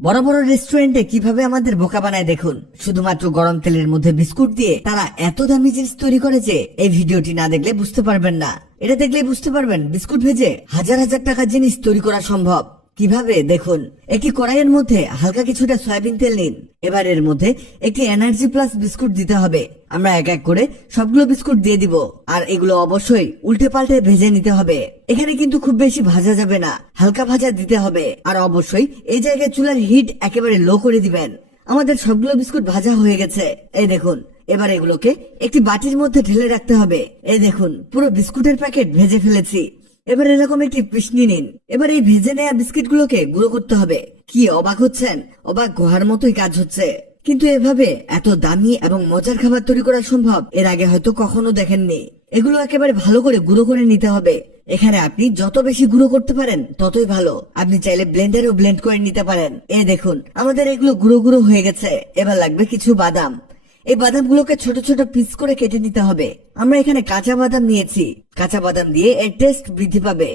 বড় বড় রেস্টুরেন্টে কিভাবে আমাদের বোকা বানায় দেখুন। শুধুমাত্র গরম তেলের মধ্যে বিস্কুট দিয়ে তারা এত দামি জিনিস তৈরি করে যে এই ভিডিওটি না দেখলে বুঝতে পারবেন না। এটা দেখলে বুঝতে পারবেন বিস্কুট ভেজে হাজার হাজার টাকার জিনিস তৈরি করা সম্ভব। কিভাবে দেখুন। একটি কড়াইয়ের মধ্যে হালকা কিছুটা সয়াবিন তেল নিন। এবার এর মধ্যে একটি এনার্জি প্লাস বিস্কুট দিতে হবে। আমরা এক এক করে সবগুলো বিস্কুট দিয়ে দিব, আর এগুলো অবশ্যই উল্টে পাল্টে ভেজে নিতে হবে। এখানে কিন্তু খুব বেশি ভাজা যাবে না, হালকা ভাজা দিতে হবে। আর অবশ্যই এই জায়গায় চুলার হিট একেবারে লো করে দিবেন। আমাদের সবগুলো বিস্কুট ভাজা হয়ে গেছে, এই দেখুন। এবার এগুলোকে একটি বাটির মধ্যে ঢেলে রাখতে হবে। এই দেখুন, পুরো বিস্কুটের প্যাকেট ভেজে ফেলেছি। এবার এরকম একটি পিসনি নিন। এবার এই ভেজে নেওয়া বিস্কিট গুলোকে গুঁড়ো করতে হবে। কি অবাক হচ্ছেন? অবাক হওয়ার মতোই কাজ হচ্ছে, কিন্তু এভাবে এত দামি এবং মজার খাবার তৈরি করা সম্ভব এর আগে হয়তো কখনো দেখেননি। এগুলো একেবারে ভালো করে গুঁড়ো করে নিতে হবে। এখানে আপনি যত বেশি গুঁড়ো করতে পারেন ততই ভালো। আপনি চাইলে ব্লেন্ডারেও ব্লেন্ড করে নিতে পারেন। এই দেখুন, আমাদের এগুলো গুঁড়ো গুঁড়ো হয়ে গেছে। এবার লাগবে কিছু বাদাম। এই বাদামগুলোকে ছোট ছোট পিস করে কেটে নিতে হবে। আমরা এখানে কাঁচা বাদাম নিয়েছি। কাঁচা বাদাম দিয়ে এর টেস্ট বৃদ্ধি পাবে।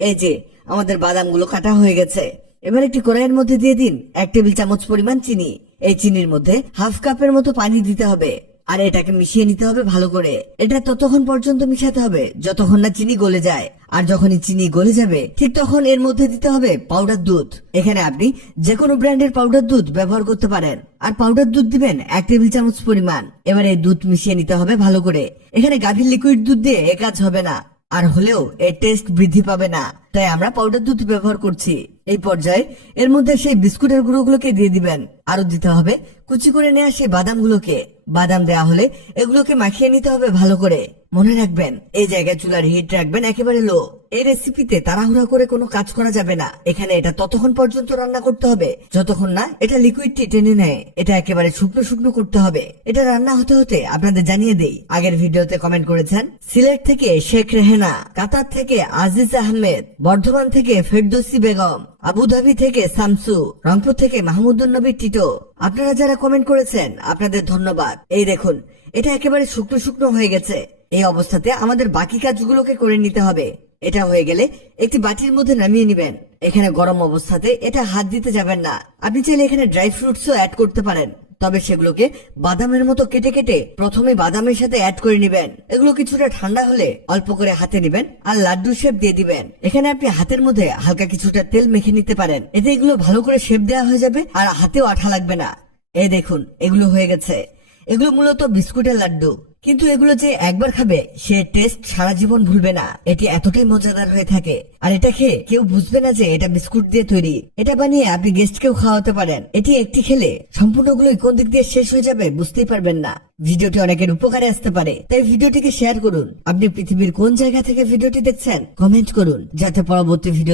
এই যে আমাদের বাদামগুলো কাটা হয়ে গেছে। এবার একটি কড়াইয়ের মধ্যে দিয়ে দিন 1 টেবিল চামচ পরিমাণ চিনি। এই চিনির মধ্যে হাফ কাপের মতো পানি দিতে হবে, আর এটাকে মিশিয়ে নিতে হবে ভালো করে। এটা ততক্ষণ পর্যন্ত মিশাতে হবে যতক্ষণ না চিনি গলে যায়। আর যখনই চিনি গলে যাবে ঠিক তখন এর মধ্যে দিতে হবে পাউডার দুধ। এখানে আপনি যে কোনো ব্র্যান্ডের পাউডার দুধ ব্যবহার করতে পারেন। আর পাউডার দুধ দিবেন 1 টেবিল চামচ পরিমাণ। এবার এই দুধ মিশিয়ে নিতে হবে ভালো করে। এখানে গাভীর লিকুইড দুধ দিয়ে এ কাজ হবে না, আর হলেও এর টেস্ট বৃদ্ধি পাবে না, তাই আমরা পাউডার দুধ ব্যবহার করছি। এই পর্যায়ে এর মধ্যে সেই বিস্কুটের গুঁড়োগুলোকে দিয়ে দিবেন। আরো দিতে হবে কুচি করে নেওয়া সেই বাদামগুলোকে। বাদাম দেওয়া হলে এগুলোকে মাখিয়ে নিতে হবে ভালো করে। মনে রাখবেন, এই জায়গায় চুলার হিট রাখবেন একেবারে লো। এই রেসিপিতে তাড়াহুড়া করে কোনো কাজ করা যাবে না। এখানে এটা ততক্ষণ পর্যন্ত রান্না করতে হবে যতক্ষণ না এটা লিকুইডটি টেনে নেয়। এটা একেবারে শুকনো শুকনো করতে হবে। এটা রান্না হতে হতে আপনাদের জানিয়ে দেই, আগের ভিডিওতে কমেন্ট করেছেন সিলেট থেকে শেখ রেহেনা, কাতার থেকে আজিজ আহমেদ, বর্ধমান থেকে ফেরদৌসী বেগম, আবুধাবি থেকে শামসু, রংপুর থেকে মাহমুদুন্নবী টিটো। আপনারা যারা কমেন্ট করেছেন আপনাদের ধন্যবাদ। এই দেখুন, এটা একেবারে শুকনো শুকনো হয়ে গেছে। এই অবস্থাতে আমাদের বাকি কাজগুলোকে করে নিতে হবে। এটা হয়ে গেলে একটি বাটির মধ্যে নামিয়ে নিবেন। এখানে গরম অবস্থাতে এটা হাত দিতে যাবেন না। আপনি চাইলে এখানে ড্রাই ফ্রুটসও অ্যাড করতে পারেন, তবে সেগুলোকে বাদামের মতো কেটে কেটে প্রথমে বাদামের সাথে অ্যাড করে নিবেন। এগুলো কিছুটা ঠান্ডা হলে অল্প করে হাতে নিবেন আর লাড্ডু শেপ দিয়ে দিবেন। এখানে আপনি হাতের মধ্যে হালকা কিছুটা তেল মেখে নিতে পারেন। এতে এগুলো ভালো করে শেপ দেওয়া হয়ে যাবে আর হাতেও আঠা লাগবে না। এই দেখুন, এগুলো হয়ে গেছে। এগুলো মূলত বিস্কুটের লাড্ডু, কিন্তু এগুলো যে একবার খাবে সে টেস্ট সারা জীবন ভুলবে না। এটি এতটাই মজাদার হয়ে থাকে, আর এটা খেয়ে কেউ বুঝবে না যে এটা বিস্কুট দিয়ে তৈরি। এটা বানিয়ে আপনি গেস্টকেও খাওয়াতে পারেন। এটি একটি খেলে সম্পূর্ণগুলোই কোন দিক দিয়ে শেষ হয়ে যাবে বুঝতেই পারবেন না। ভিডিওটি অনেকের উপকারে আসতে পারে, তাই ভিডিওটিকে শেয়ার করুন। আপনি পৃথিবীর কোন জায়গা থেকে ভিডিওটি দেখছেন কমেন্ট করুন, যাতে পরবর্তী ভিডিও